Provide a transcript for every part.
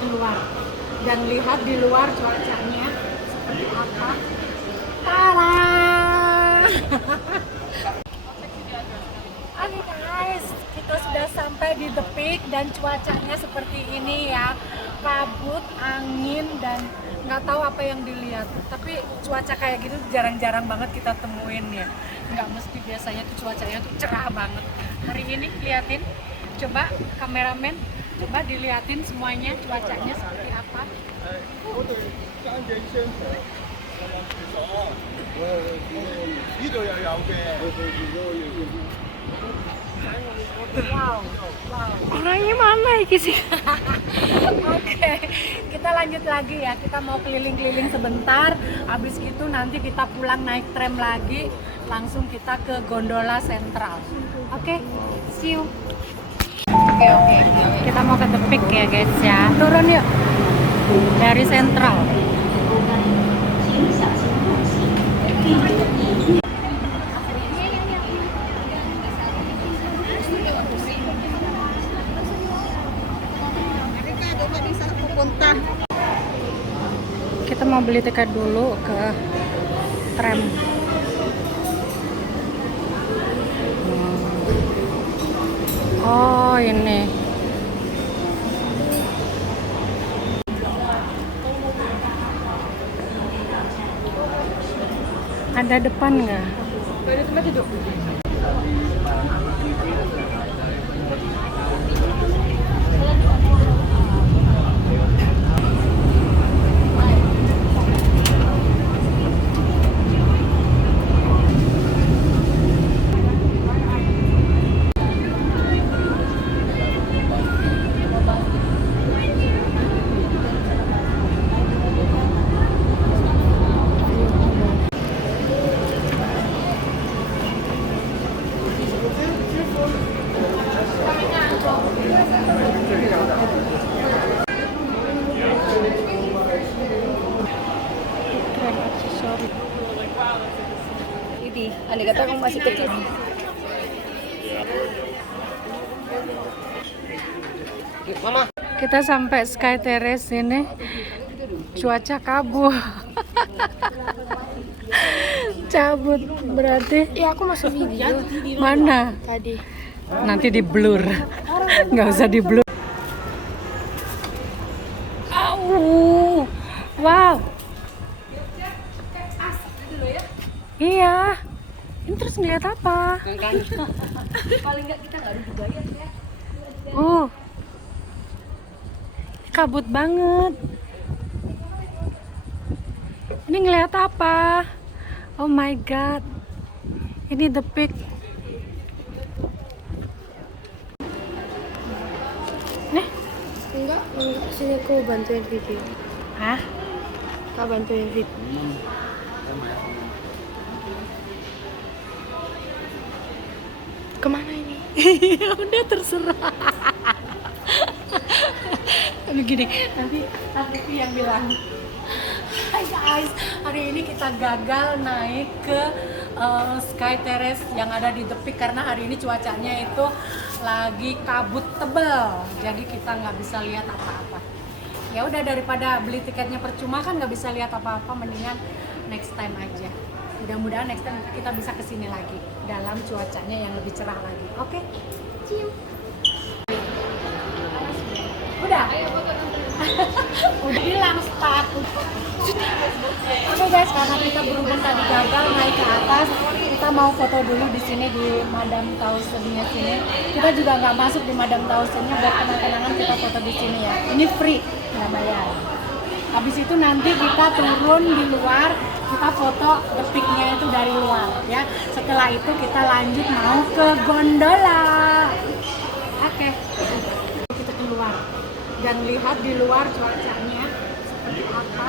keluar dan lihat di luar cuacanya seperti apa. Tada! Oke guys, kita sudah sampai di The Peak dan cuacanya seperti ini ya. Kabut, angin, dan nggak tahu apa yang dilihat. Tapi cuaca kayak gitu jarang-jarang banget kita temuin ya. Nggak mesti, biasanya tuh cuacanya tuh cerah banget. Hari ini liatin, coba kameramen, coba diliatin semuanya cuacanya seperti apa. Wow, orangnya mana iki sih? Oke, kita lanjut lagi ya. Kita mau keliling-keliling sebentar. Habis itu nanti kita pulang naik tram lagi. Langsung kita ke gondola sentral. Oke, see you. Oke. Kita mau ke The Peak ya guys ya. Turun yuk dari sentral. Kita mau beli tiket dulu ke tram. Oh ini. Ada depan nggak? Ada tempat duduk. Andai kata kamu masih kecil. Mama. Kita sampai Sky Terrace ini, cuaca kabut. Cabut berarti. Iya, aku masuk video. Mana? Tadi. Nanti di blur. Nggak usah di blur. Wow. Iya. Ini terus ngeliat apa? Paling nggak kita nggak duduk gaya ya. Kabut banget. Ini ngeliat apa? Oh my god. Ini The Peak. Nih. Enggak, sini aku bantuin video. Hah? Kak bantuin video. Kemana ini? Udah terserah. Begini, nanti yang bilang, hai guys, hari ini kita gagal naik ke Sky Terrace yang ada di The Peak karena hari ini cuacanya itu lagi kabut tebal, jadi kita nggak bisa lihat apa-apa. Ya udah, daripada beli tiketnya percuma kan nggak bisa lihat apa-apa, mendingan next time aja. Mudah-mudahan next time kita bisa kesini lagi dalam cuacanya yang lebih cerah lagi. Oke? Cium. Udah? Udah bilang start. Oke guys, karena kita berhubung tadi gagal naik ke atas, kita mau foto dulu di sini di Madame Tussauds-nya sini. Kita juga nggak masuk di Madame Tussauds-nya, buat kenang-kenangan kita foto di sini ya. Ini free, nggak bayar. Habis itu nanti kita turun di luar, kita foto The Peak-nya itu dari luar ya. Setelah itu kita lanjut mau ke gondola. Oke. Kita keluar dan lihat di luar cuacanya seperti apa.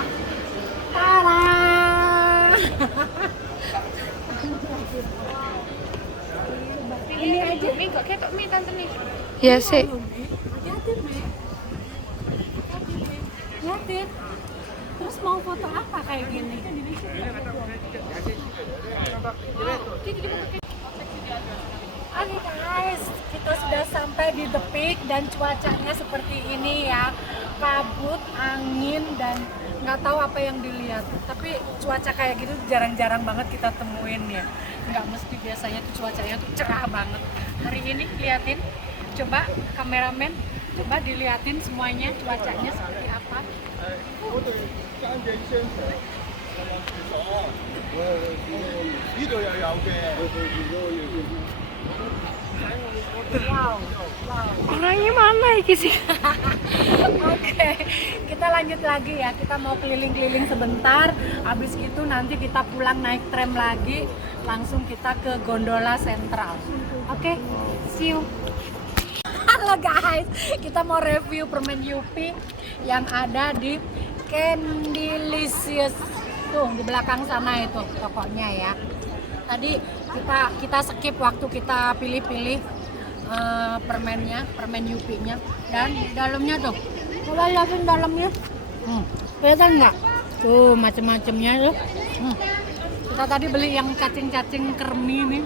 Tada! Ini aja nih kok ketok mie tante nih. Ya sih. Hati-hati, Me. Lihatin. Terus mau foto apa kayak gini? Oke guys, kita sudah sampai di The Peak dan cuacanya seperti ini ya. kabut, angin, dan nggak tahu apa yang dilihat. Tapi cuaca kayak gitu jarang-jarang banget kita temuin ya. Nggak mesti, biasanya tuh cuacanya tuh cerah banget. Hari ini liatin, coba kameramen, coba diliatin semuanya cuacanya seperti apa. Wow, wow. Orangnya mana iki sih? Oke, kita lanjut lagi ya. Kita mau keliling-keliling sebentar. Habis itu nanti kita pulang naik tram lagi. Langsung kita ke gondola sentral. Oke, see you. Halo guys, kita mau review permen Yupi yang ada di Candylicious. Tuh di belakang sana itu tokonya ya. Tadi kita skip waktu kita pilih-pilih permennya, permen Yupinya, dan di dalamnya tuh. Coba lihatin dalamnya. Kelihatan nggak? Tuh macem-macemnya tuh. Kita tadi beli yang cacing-cacing kermi nih.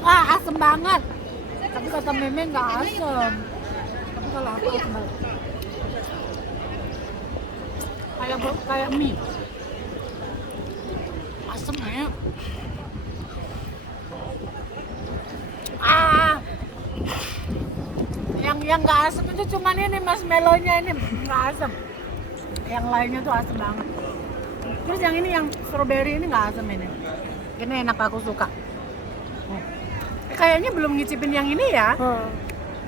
Wah, asem banget. Tapi kata Meme nggak asem. Tapi kalau aku asem banget. Kayak mie. Asem ya. Yang nggak asem itu cuman ini marshmallow-nya, ini nggak asem. Yang lainnya tuh asem banget. Terus yang ini yang strawberry ini nggak asem ini. Ini enak, aku suka. Kayaknya belum ngicipin yang ini ya.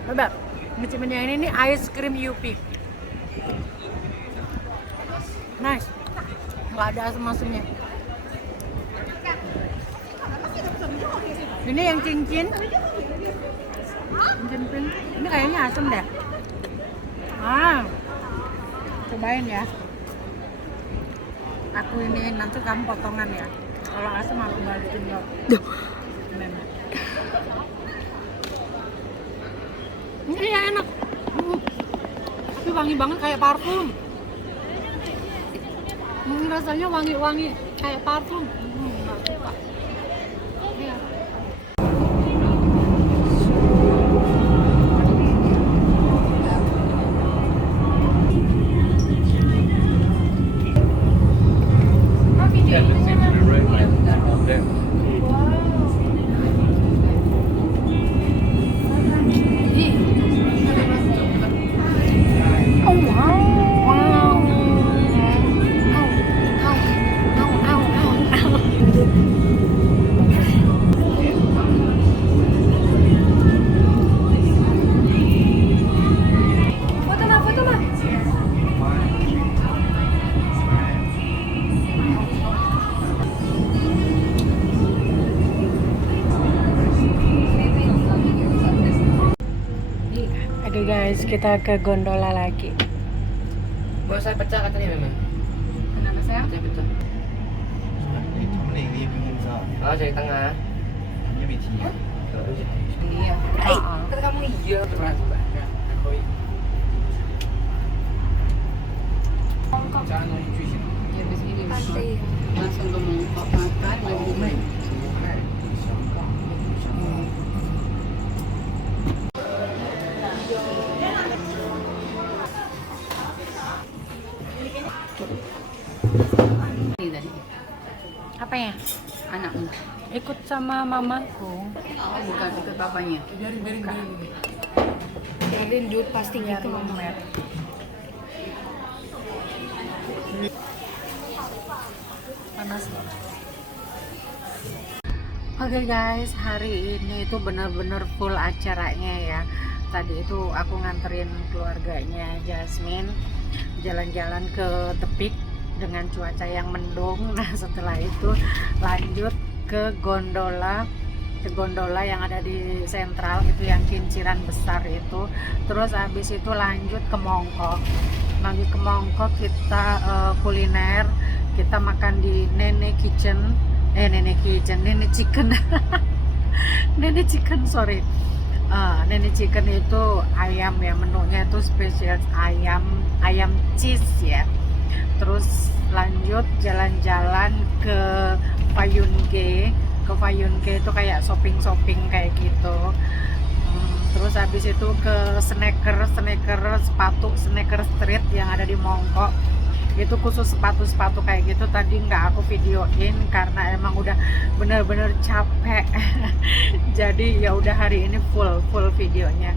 Coba ngicipin yang ini ice cream Yupi. Nice. Nggak ada asem-asemnya. Ini yang cincin. Cincin. Ini kayaknya asem deh. Cobain ya. Aku ini nanti kamu potongan ya. Kalau asem aku balikin lo. Ini ya enak. Tapi wangi banget kayak parfum. Rasanya wangi-wangi kayak parfum. Nggak suka. Iya. Oke guys, kita ke gondola lagi. Boleh saya pecah katanya memang. Kenapa sayang? Saya pecah. Oh, dari tengah. Iya. Kata kamu iya beneran coba. Ya di sini langsung ke mangkok makan lagi. Ini tadi Apa ya? anakmu. Ikut sama mamaku. Oh, bukan ikut papanya. Biarin dulu pasti gitu mama. Panas loh. Oke guys, hari ini itu benar-benar full acaranya ya. Tadi itu aku nganterin keluarganya Jasmine jalan-jalan ke Tepik dengan cuaca yang mendung. Nah setelah itu lanjut ke gondola yang ada di sentral itu, yang kinciran besar itu. Terus habis itu lanjut ke Mongkok. Lanjut ke Mongkok kita kuliner, kita makan di Nene Chicken Nene sorry. Nene Chicken itu ayam ya, menunya itu spesial ayam cheese ya. Terus lanjut jalan-jalan ke Fayunke itu kayak shopping kayak gitu. terus habis itu ke sneaker street yang ada di Mongko. Itu khusus sepatu kayak gitu tadi nggak aku videoin karena emang udah bener-bener capek. Jadi ya udah hari ini full videonya.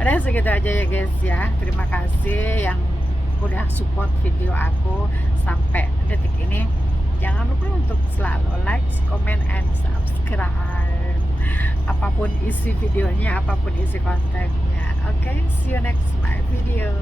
Udah segitu aja ya guys ya. Terima kasih yang udah support video aku sampai detik ini. Jangan lupa untuk selalu like, comment, and subscribe. Apapun isi videonya, apapun isi kontennya. Oke, see you next my video.